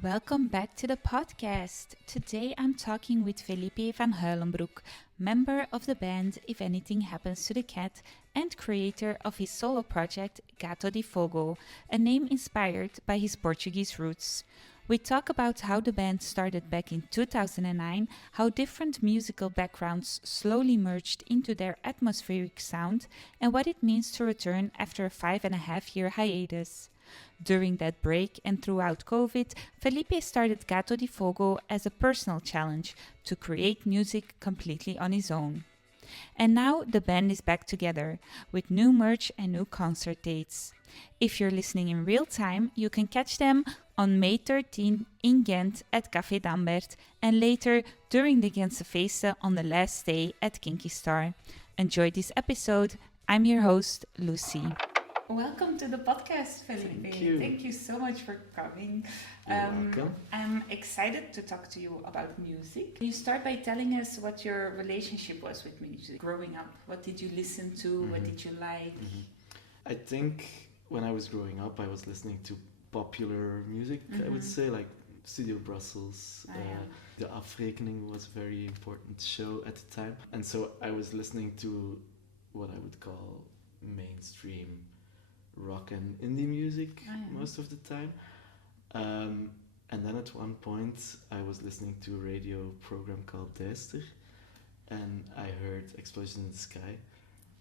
Welcome back to the podcast. Today I'm talking with Filipe Van Huylenbroeck, member of the band If Anything Happens to the Cat and creator of his solo project Gato de Fogo, a name inspired by his Portuguese roots. We talk about how the band started back in 2009, how different musical backgrounds slowly merged into their atmospheric sound, and what it means to return after a 5.5 year hiatus. During that break and throughout COVID, Felipe started Gato de Fogo as a personal challenge to create music completely on his own. And now the band is back together with new merch and new concert dates. If you're listening in real time, you can catch them on May 13 in Ghent at Café Damberd and later during the Gentse Feesten on the last day at Kinky Star. Enjoy this episode. I'm your host, Lucy. Welcome to the podcast, Felipe. Thank you So much for coming. You're welcome. I'm excited to talk to you about music. Can you start by telling us what your relationship was with music growing up? What did you listen to? What did you like? I think when I was growing up, I was listening to popular music, I would say, like Studio Brussels. The Afrekening was a very important show at the time. And so I was listening to what I would call mainstream rock and indie music most of the time. And then at one point I was listening to a radio program called Duister, and I heard Explosion in the Sky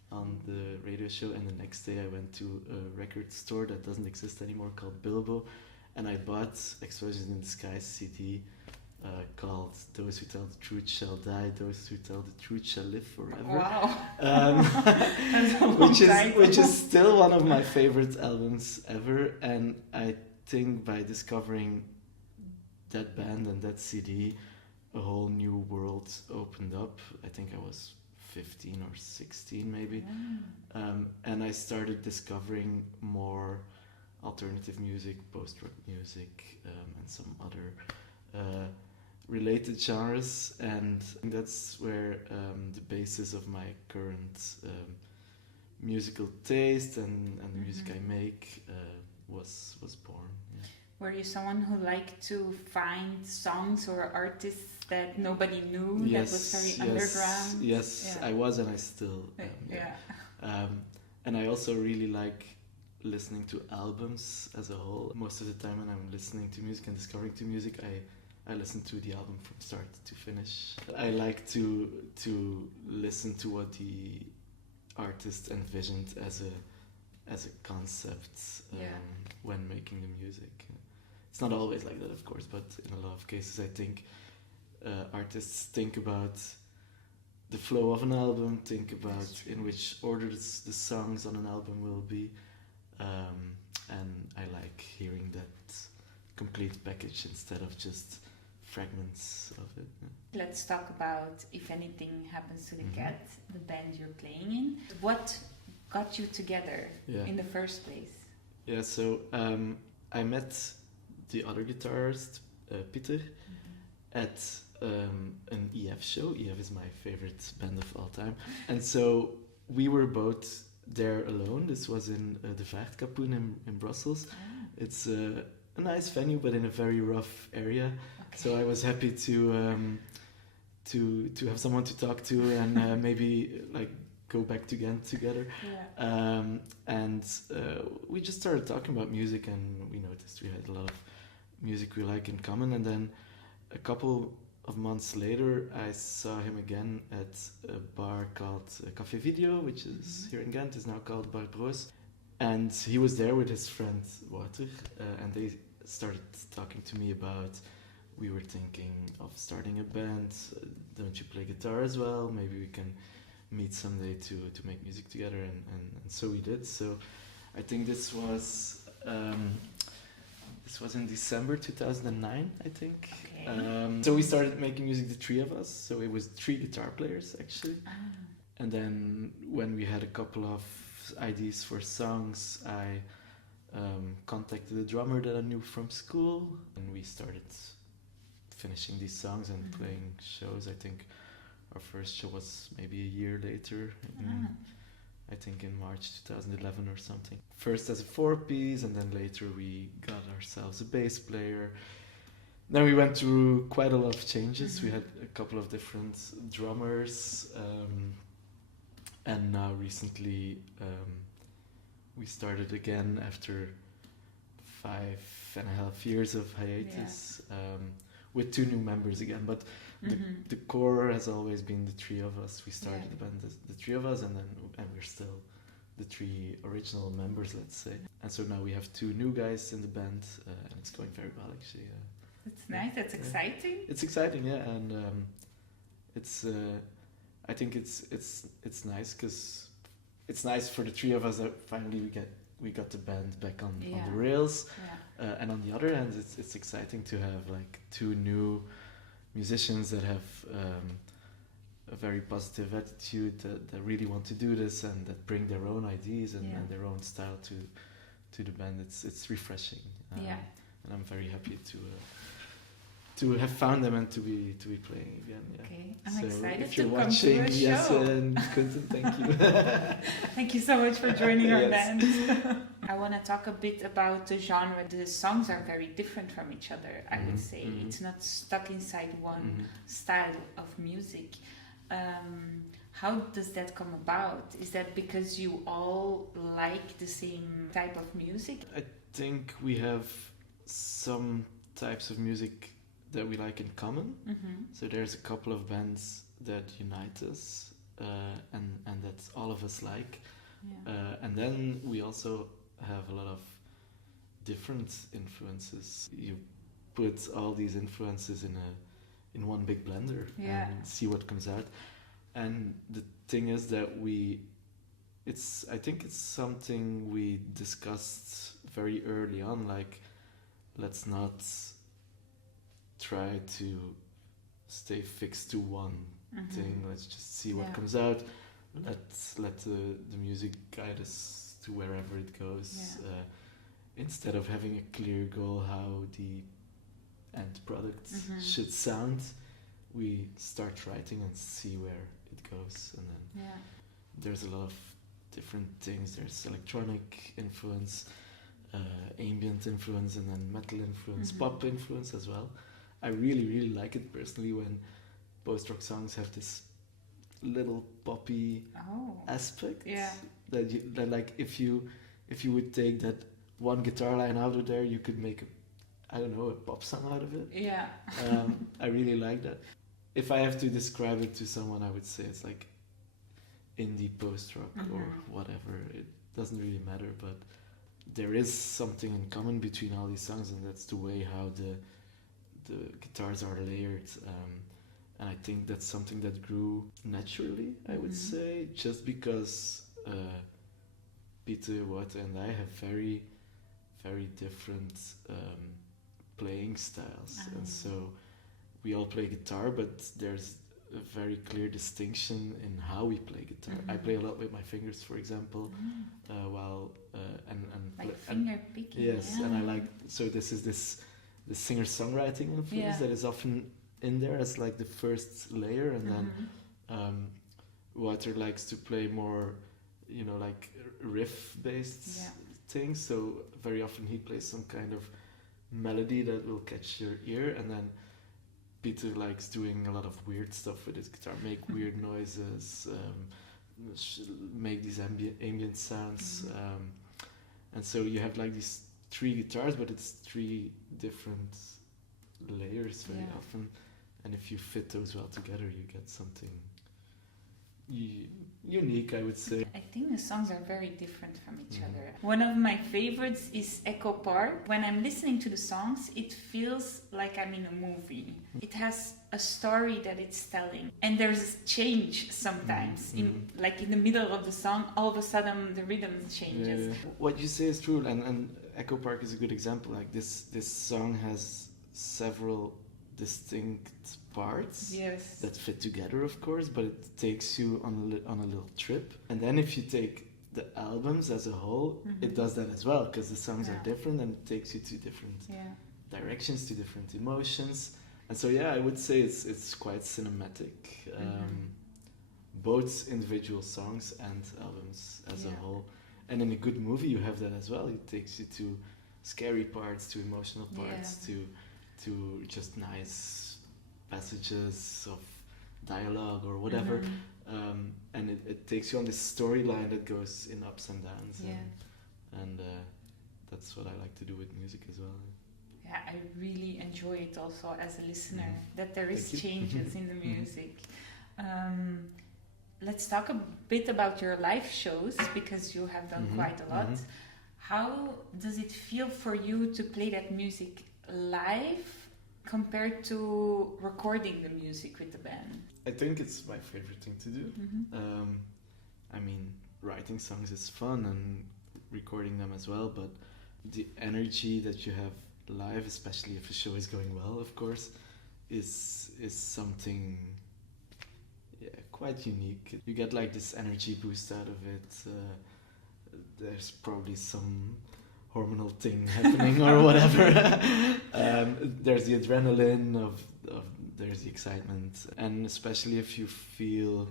on the radio show, and the next day I went to a record store that doesn't exist anymore called Bilbo, and I bought Explosion in the Sky CD called Those Who Tell the Truth Shall Die, Those Who Tell the Truth Shall Live Forever. Wow. Which is still one of my favorite albums ever, and I think by discovering that band and that CD, a whole new world opened up. I think I was 15 or 16 maybe. And I started discovering more alternative music, post-rock music, and some other related genres, and that's where the basis of my current musical taste and the music I make was born. Yeah. Were you someone who liked to find songs or artists that nobody knew, Yes, that was very underground? Yes, I was, and I still am. And I also really like listening to albums as a whole. Most of the time when I'm listening to music and discovering to music, I listen to the album from start to finish. I like to listen to what the artist envisioned as a concept when making the music. It's not always like that, of course, but in a lot of cases I think artists think about the flow of an album, think about in which order the songs on an album will be, and I like hearing that complete package instead of just fragments of it. Yeah. Let's talk about If Anything Happens to the Cat, the band you're playing in. What got you together in the first place? Yeah, so I met the other guitarist, Peter, at an EF show. EF is my favorite band of all time. And so we were both there alone. This was in the Vaartkapoen in Brussels. It's a nice venue, but in a very rough area. So I was happy to have someone to talk to and maybe like go back to Ghent together. And we just started talking about music, and we noticed we had a lot of music we like in common. And then a couple of months later, I saw him again at a bar called Café Video, which is here in Ghent, is now called Bar Broos. And he was there with his friend Wouter, and they started talking to me about, we were thinking of starting a band, don't you play guitar as well? Maybe we can meet someday to make music together, and so we did. So I think this was in December 2009, I think. So we started making music, the three of us, so it was 3 guitar players actually. And then when we had a couple of ideas for songs, I contacted a drummer that I knew from school, and we started finishing these songs and playing shows. I think our first show was maybe a year later, I think in March 2011 or something. First as a 4-piece, and then later we got ourselves a bass player, then we went through quite a lot of changes. We had a couple of different drummers, and now recently we started again after 5.5 years of hiatus, with 2 new members again. But the core has always been the 3 of us. We started the band, the 3 of us, and we're still the 3 original members, let's say. And so now we have 2 new guys in the band, and it's going very well, actually. That's nice. That's exciting. It's exciting, yeah, and it's. I think it's nice because it's nice for the 3 of us that finally we got the band back on the rails, and on the other hand, it's exciting to have like 2 new musicians that have a very positive attitude, that really want to do this and that bring their own ideas and their own style to the band. It's refreshing, and I'm very happy to have found them and to be playing again. Yeah. Okay, I'm so excited if you're to watching, come to a yes, show. and Quentin, thank you. Thank you so much for joining our band. I want to talk a bit about the genre. The songs are very different from each other, I would say. It's not stuck inside one style of music. How does that come about? Is that because you all like the same type of music? I think we have some types of music that we like in common. So there's a couple of bands that unite us, and that all of us like. And then we also have a lot of different influences. You put all these influences in one big blender and see what comes out. And the thing is that I think it's something we discussed very early on, like, let's not try to stay fixed to one thing. Let's just see what comes out. Let's let the music guide us to wherever it goes, instead of having a clear goal how the end product should sound. We start writing and see where it goes, and then there's a lot of different things. There's electronic influence, ambient influence, and then metal influence, pop influence as well. I really, really like it personally when post-rock songs have this little poppy aspect. That like if you would take that one guitar line out of there, you could make a pop song out of it. I really like that. If I have to describe it to someone, I would say it's like indie post-rock or whatever. It doesn't really matter, but there is something in common between all these songs, and that's the way how the guitars are layered. And I think that's something that grew naturally, I would say, just because Peter, Wouter, and I have very, very different playing styles. And so we all play guitar, but there's a very clear distinction in how we play guitar. I play a lot with my fingers, for example, while finger picking. Yes, and I like, so this is the singer-songwriting influence that is often in there as like the first layer, and then Wouter likes to play more, like riff-based things. So very often he plays some kind of melody that will catch your ear, and then Peter likes doing a lot of weird stuff with his guitar, make weird noises, make these ambient sounds, and so you have like these 3 guitars, but it's 3 different layers very often, and if you fit those well together, you get something unique, I would say. I think the songs are very different from each other. One of my favorites is Echo Park. When I'm listening to the songs, it feels like I'm in a movie. It has a story that it's telling, and there's change sometimes. In the middle of the song, all of a sudden the rhythm changes. What you say is true, and Echo Park is a good example. Like this song has several distinct parts that fit together, of course, but it takes you on a little trip. And then if you take the albums as a whole, it does that as well, because the songs are different and it takes you to different directions, to different emotions. And so I would say it's quite cinematic, both individual songs and albums as a whole. And in a good movie you have that as well. It takes you to scary parts, to emotional parts, to to just nice passages of dialogue or whatever. And it takes you on this storyline that goes in ups and downs. And that's what I like to do with music as well. Yeah, I really enjoy it also as a listener, that there is changes in the music. Let's talk a bit about your live shows, because you have done quite a lot. How does it feel for you to play that music live compared to recording the music with the band? I think it's my favorite thing to do. I mean, writing songs is fun and recording them as well, but the energy that you have live, especially if a show is going well, of course, is something quite unique. You get like this energy boost out of it. There's probably some hormonal thing happening or whatever. There's the adrenaline of there's the excitement, and especially if you feel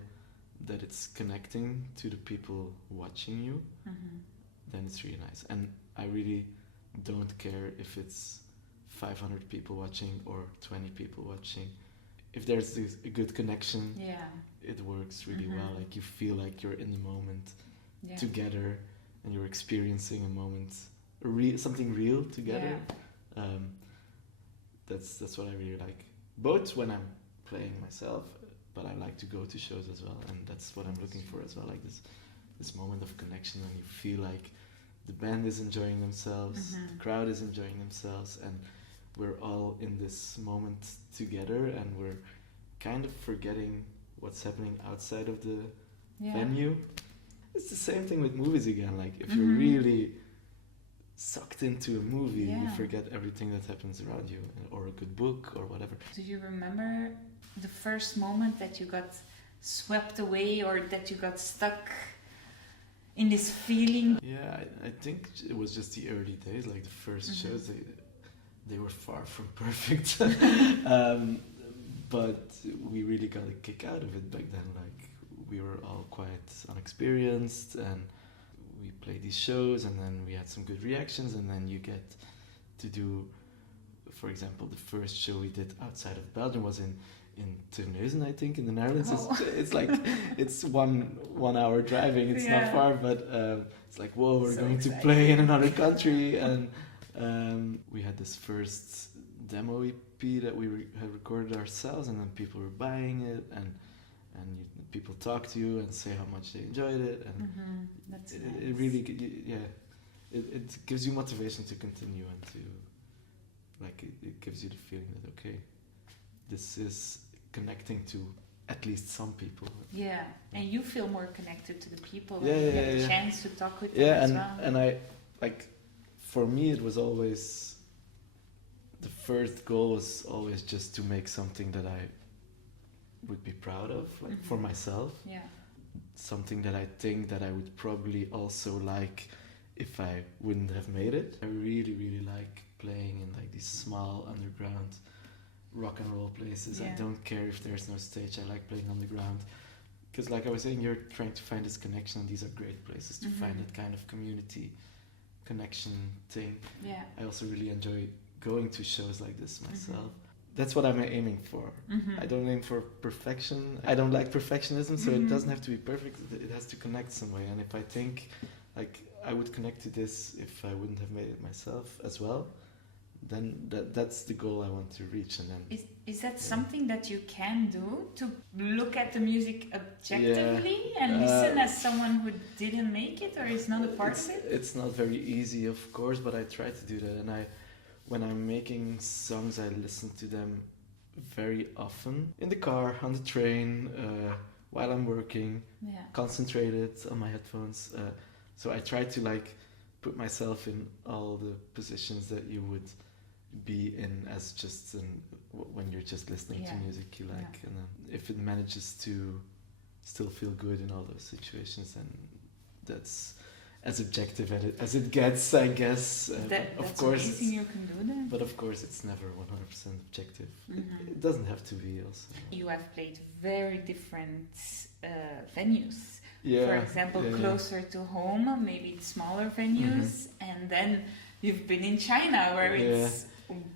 that it's connecting to the people watching you, then it's really nice. And I really don't care if it's 500 people watching or 20 people watching. If there's a good connection, it works really well. Like you feel like you're in the moment together, and you're experiencing a moment, something real together. That's what I really like. Both when I'm playing myself, but I like to go to shows as well, and that's what I'm looking for as well. Like this moment of connection when you feel like the band is enjoying themselves, the crowd is enjoying themselves, and we're all in this moment together, and we're kind of forgetting what's happening outside of the venue. It's the same thing with movies again. Like if you're really sucked into a movie, you forget everything that happens around you, or a good book or whatever. Do you remember the first moment that you got swept away, or that you got stuck in this feeling? Yeah, I think it was just the early days, like the first shows. They were far from perfect, but we really got a kick out of it back then. Like we were all quite unexperienced, and we played these shows, and then we had some good reactions, and then you get to do, for example, the first show we did outside of Belgium was in Terneuzen, I think, in the Netherlands. It's like it's one hour driving. It's not far, but it's like, whoa, we're so going exciting to play in another country. And we had this first demo EP that we had recorded ourselves, and then people were buying it, and people talk to you and say how much they enjoyed it, and That's it, nice. it really, it gives you motivation to continue, and to like it gives you the feeling that okay, this is connecting to at least some people. Yeah, and you feel more connected to the people. Yeah, and you yeah, get yeah. a chance to talk with them as well. And I like, for me it was always, the first goal was always just to make something that I would be proud of, like for myself. Yeah. Something that I think that I would probably also like if I wouldn't have made it. I really, really like playing in like these small underground rock and roll places. Yeah. I don't care if there's no stage. I like playing on the ground, because like I was saying, you're trying to find this connection, and these are great places to find that kind of community connection thing. Yeah. I also really enjoy going to shows like this myself. That's what I'm aiming for. I don't aim for perfection. I don't like perfectionism, so it doesn't have to be perfect. It has to connect some way. And if I think like I would connect to this if I wouldn't have made it myself as well, then that's the goal I want to reach. And then is that something that you can do, to look at the music objectively and listen as someone who didn't make it, or is not a part of it? It's not very easy, of course, but I try to do that. And when I'm making songs, I listen to them very often in the car, on the train, while I'm working, concentrated on my headphones. So I try to like put myself in all the positions that you would be in as just when you're just listening to music you like. And if it manages to still feel good in all those situations, then that's as objective as it gets, I guess. That's of course, amazing you can do that. But of course, it's never 100% objective. It doesn't have to be also. You have played very different venues. Yeah, for example, closer to home, maybe smaller venues, and then you've been in China, where it's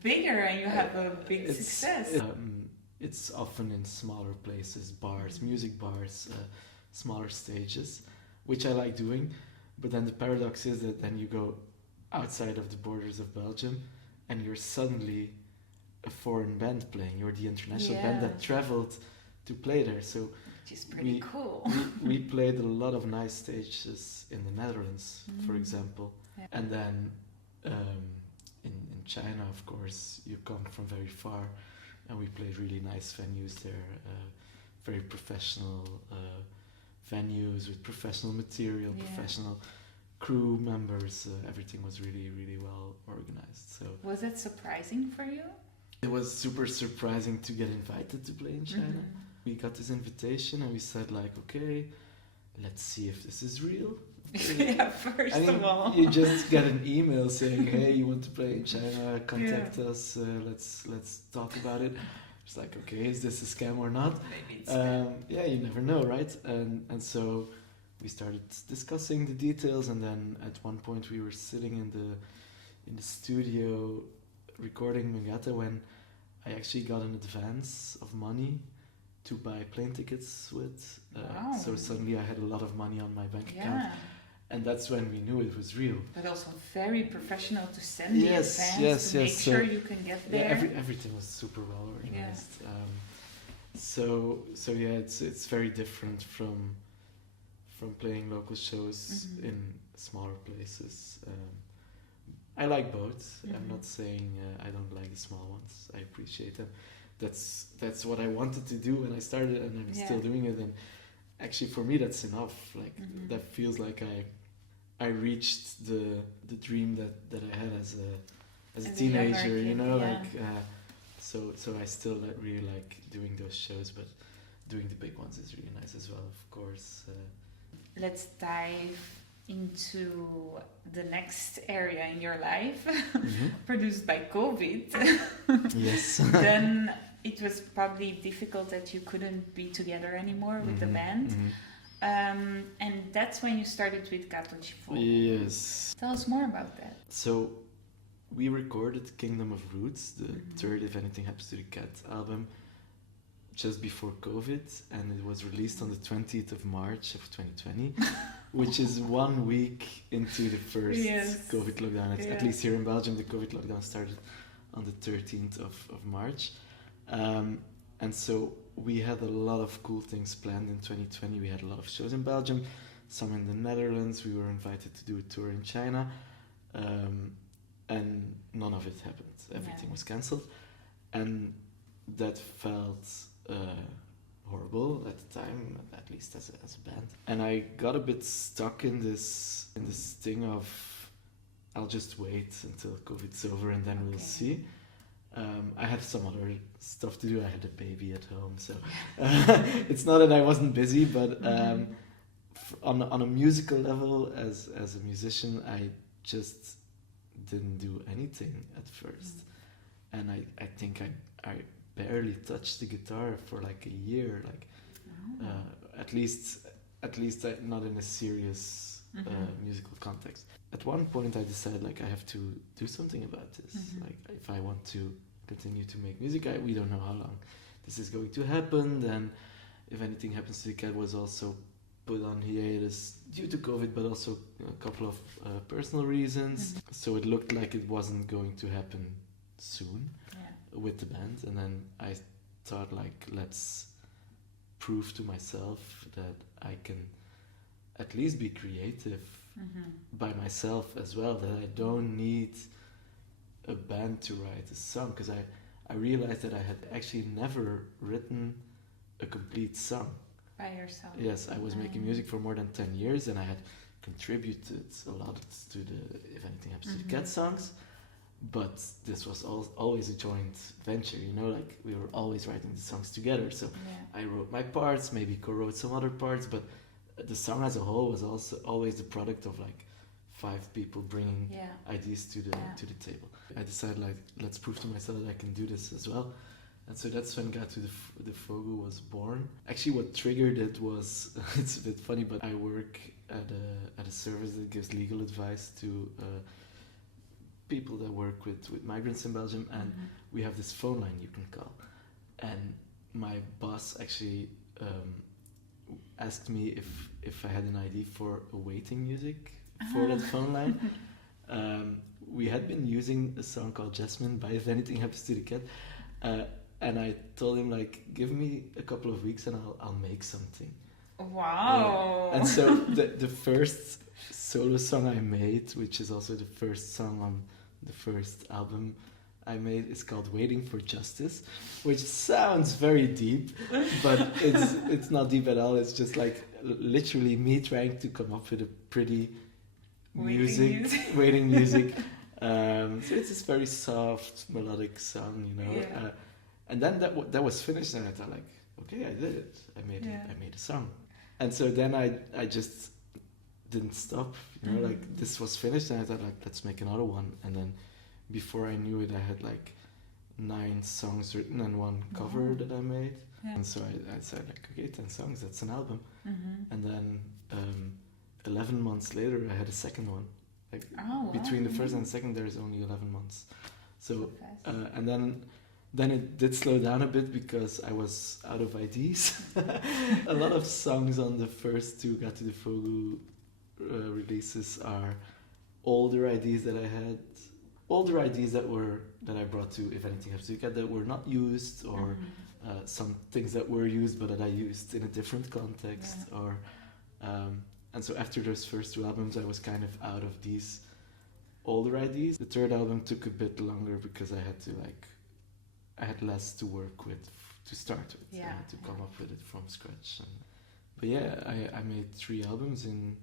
bigger and you have a big success. It's often in smaller places, bars, music bars, smaller stages, which I like doing. But then the paradox is that then you go outside of the borders of Belgium and you're suddenly a foreign band playing. You're the international band that traveled to play there. So which is pretty cool. we played a lot of nice stages in the Netherlands, for example. Yeah. And then in China, of course, you come from very far. And we played really nice venues there, very professional venues with professional material, professional crew members. Everything was really, really well organized. So was it surprising for you? It was super surprising to get invited to play in China. We got this invitation and we said like, okay, let's see if this is real. First of all, you just get an email saying, "Hey, you want to play in China? Contact us. Let's talk about it." It's like, okay, is this a scam or not? Maybe it's scam. You never know, right? And so we started discussing the details, and then at one point we were sitting in the studio recording Megata when I actually got an advance of money to buy plane tickets with. Wow. So suddenly I had a lot of money on my bank account. And that's when we knew it was real. But also very professional to send the advance to make sure you can get there. Everything was super well organized. It's very different from playing local shows in smaller places. I like both. I'm not saying I don't like the small ones. I appreciate them. That's what I wanted to do when I started, and I'm still doing it. And actually, for me, that's enough. Like that feels like I reached the dream that I had as a teenager. You know, so I still really like doing those shows, but doing the big ones is really nice as well, of course. Let's dive into the next area in your life, produced by COVID. Yes. Then it was probably difficult that you couldn't be together anymore with the band. And that's when you started with Gato de Fogo. Yes. Tell us more about that. So we recorded Kingdom of Roots, the third If Anything Happens to the Cat album, just before COVID, and it was released on the 20th of March of 2020, which is 1 week into the first COVID lockdown. At least here in Belgium, the COVID lockdown started on the 13th of March. And so we had a lot of cool things planned in 2020. We had a lot of shows in Belgium, some in the Netherlands. We were invited to do a tour in China, and none of it happened. Everything was cancelled, and that felt horrible at the time, at least as a band. And I got a bit stuck in this thing of I'll just wait until COVID's over and then we'll see. I had some other stuff to do. I had a baby at home, so it's not that I wasn't busy, but on a musical level, as a musician, I just didn't do anything at first, and I think I barely touched the guitar for like a year, like at least not in a serious musical context. At one point, I decided like I have to do something about this. Like if I want to continue to make music, we don't know how long this is going to happen. Then, If Anything Happens to the Cat was also put on hiatus due to COVID, but also a couple of personal reasons. So it looked like it wasn't going to happen soon with the band. And then I thought like, let's prove to myself that I can at least be creative by myself as well, that I don't need a band to write a song, because I realized that I had actually never written a complete song by yourself. Yes, I was making music for more than 10 years, and I had contributed a lot to the If Anything Happens to the Cat songs, but this was always a joint venture, you know, like we were always writing the songs together. So I wrote my parts, maybe co-wrote some other parts, but the song as a whole was also always the product of like 5 people bringing ideas to the table. I decided like, let's prove to myself that I can do this as well. And so that's when Gato de Fogo was born. Actually, what triggered it was, it's a bit funny, but I work at a service that gives legal advice to people that work with migrants in Belgium, and we have this phone line you can call. And my boss actually asked me if I had an idea for awaiting music for that phone line. We had been using a song called Jasmine by If Anything Happens to the Cat, and I told him, like, give me a couple of weeks and I'll make something. Wow. And so the first solo song I made, which is also the first song on the first album I made, is called Waiting for Justice, which sounds very deep, but it's not deep at all. It's just like literally me trying to come up with a pretty waiting music. So it's this very soft melodic song, you know. Yeah. And then that was finished, and I thought, like, okay, I did it. I made a song. And so then I just didn't stop, you know, like this was finished, and I thought, like, let's make another one. And then before I knew it, I had like 9 songs written and 1 cover that I made. Yeah. And so I said, like, okay, 10 songs, that's an album. And then 11 months later, I had a second one. Like, between the first and the second, there's only 11 months. So and then it did slow down a bit because I was out of ideas. A lot of songs on the first 2 Gato de Fogo releases are older ideas that I had, older ideas that I brought to If Anything Happens to the Cat that were not used, or some things that were used but that I used in a different context, or and so after those first 2 albums, I was kind of out of these older ideas. The third album took a bit longer because I had less to work with to start with. I had to come up with it from scratch. But yeah, I made 3 albums in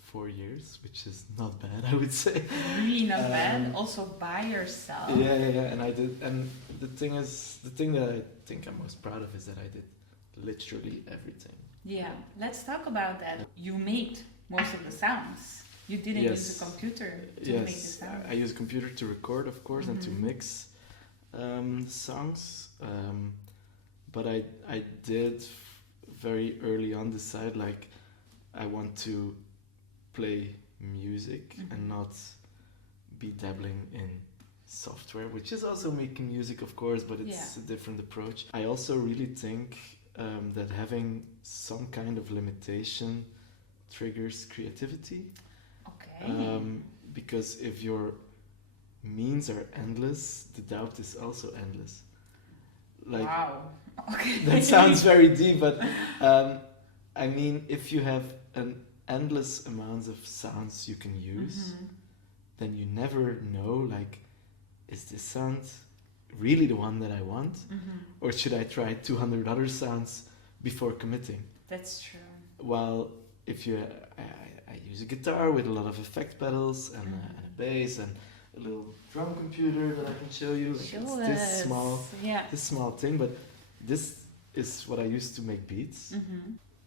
4 years, which is not bad, I would say. Really not bad. Also by yourself. Yeah, and I did. And the thing that I think I'm most proud of is that I did literally everything. Yeah, let's talk about that. You made most of the sounds. You didn't use a computer to make the sound. I use a computer to record, of course, and to mix songs. But I did very early on decide, like, I want to play music and not be dabbling in software, which is also making music, of course, but it's a different approach. I also really think that having some kind of limitation triggers creativity. Okay. Because if your means are endless, the doubt is also endless. Like, wow. Okay. That sounds very deep, but I mean, if you have an endless amounts of sounds you can use, then you never know, like, is this sound really the one that I want, or should I try 200 other sounds before committing? That's true. While if you I use a guitar with a lot of effect pedals and a bass and a little drum computer that I can show you. Like, it's this small thing, but this is what I use to make beats.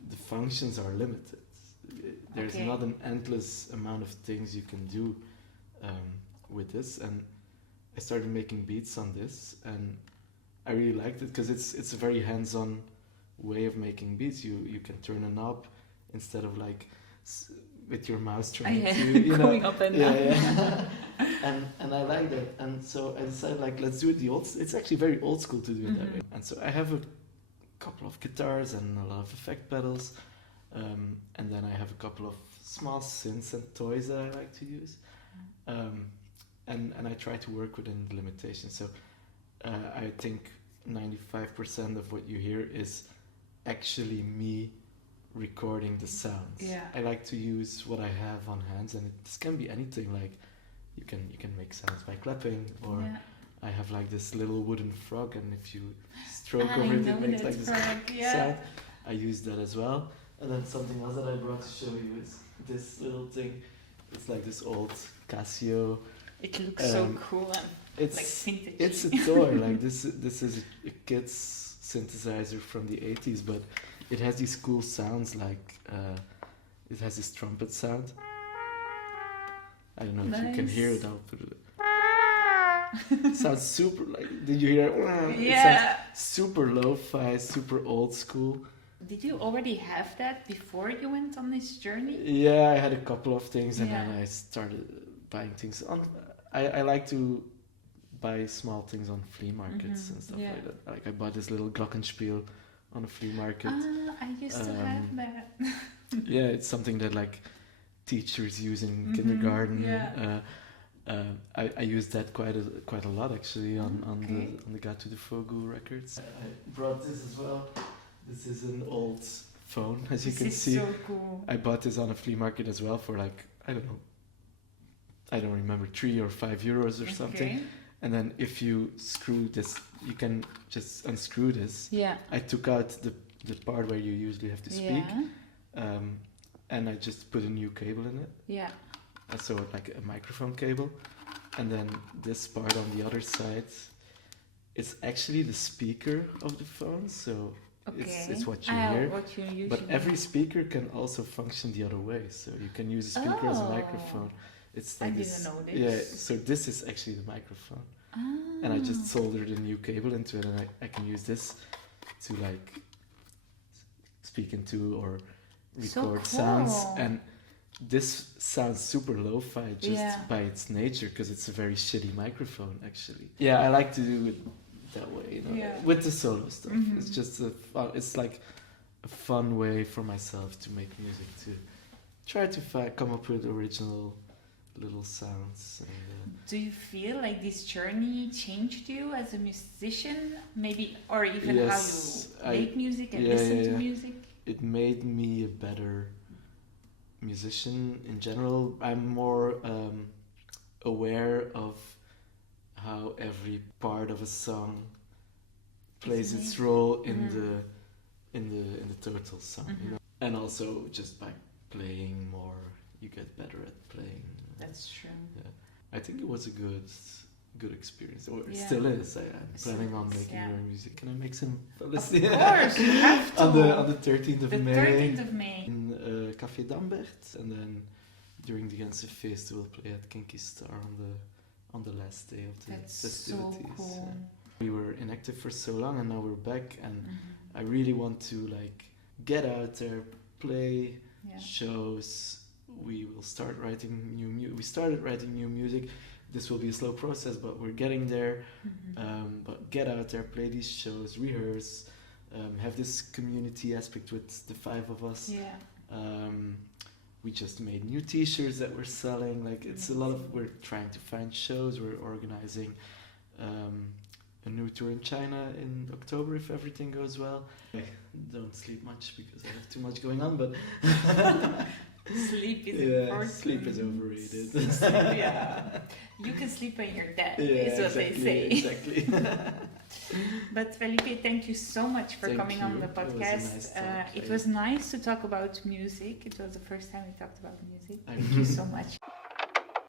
The functions are limited. There's not an endless amount of things you can do with this, and I started making beats on this, and I really liked it because it's a very hands-on way of making beats. You can turn a knob instead of like with your mouse trying to going up and down. and I like that, and so I decided, like, let's do it the old. It's actually very old school to do it that way. And so I have a couple of guitars and a lot of effect pedals, and then I have a couple of small synths and toys that I like to use, and I try to work within the limitations. So I think 95% of what you hear is actually me recording the sounds. I like to use what I have on hands, and this can be anything. Like, you can make sounds by clapping, or I have like this little wooden frog, and if you stroke over it, it makes like this sound. I use that as well. And then something else that I brought to show you is this little thing. It's like this old Casio. It looks so cool and it's like vintage. It's a toy. Like this is a kid's synthesizer from the 80s, but it has these cool sounds. Like it has this trumpet sound. I don't know if you can hear it. I'll put it. It sounds super. Like, did you hear it? It sounds super lo-fi, super old school. Did you already have that before you went on this journey? Yeah, I had a couple of things, and then I started buying things. I like to buy small things on flea markets and stuff like that. Like I bought this little glockenspiel on a flea market. I used to have that. Yeah, it's something that like teachers use in kindergarten. Yeah. I used that quite a lot actually on the Gato de Fogo records. I brought this as well. This is an old phone, as you can see. So cool. I bought this on a flea market as well for like, I don't remember, 3 or 5 euros or something. And then if you screw this, you can just unscrew this. Yeah. I took out the part where you usually have to speak. Yeah. And I just put a new cable in it. Yeah. So like a microphone cable. And then this part on the other side, it's actually the speaker of the phone. So it's what you hear. What you usually but every speaker can also function the other way. So you can use a speaker as a microphone. It's like I didn't know this. Yeah, so this is actually the microphone. And I just soldered a new cable into it, and I can use this to like speak into or record sounds. And this sounds super lo-fi just by its nature, because it's a very shitty microphone actually. Yeah, I like to do it that way, you know, with the solo stuff. It's just it's like a fun way for myself to make music, to try to come up with original little sounds. And, do you feel like this journey changed you as a musician, maybe, or even how you make music and listen to music? It made me a better musician in general. I'm more aware of how every part of a song plays its role in the total song, you know? And also just by playing more, you get better at playing. That's true. Yeah. I think it was a good experience, or it still is. I'm planning on making more music. Can I make some publicity? Of course, you have to. on the 13th of May. The 13th of May. In Café Damberd, and then during the Gentse Feesten we'll play at Kinky Star on the last day of the festivities. So cool. We were inactive for so long, and now we're back, and I really want to like get out there, play shows. We will start writing new music. We started writing new music. This will be a slow process, but we're getting there. But get out there, play these shows, rehearse, have this community aspect with the 5 of us. We just made new t-shirts that we're selling. Like it's a lot of, we're trying to find shows. We're organizing a new tour in China in October if everything goes well. I don't sleep much because I have too much going on, but sleep is important. Sleep is overrated. You can sleep when you're dead, is what they say. Exactly. But Filipe, thank you so much for coming on the podcast. It was nice to talk about music. It was the first time we talked about music. Thank you so much.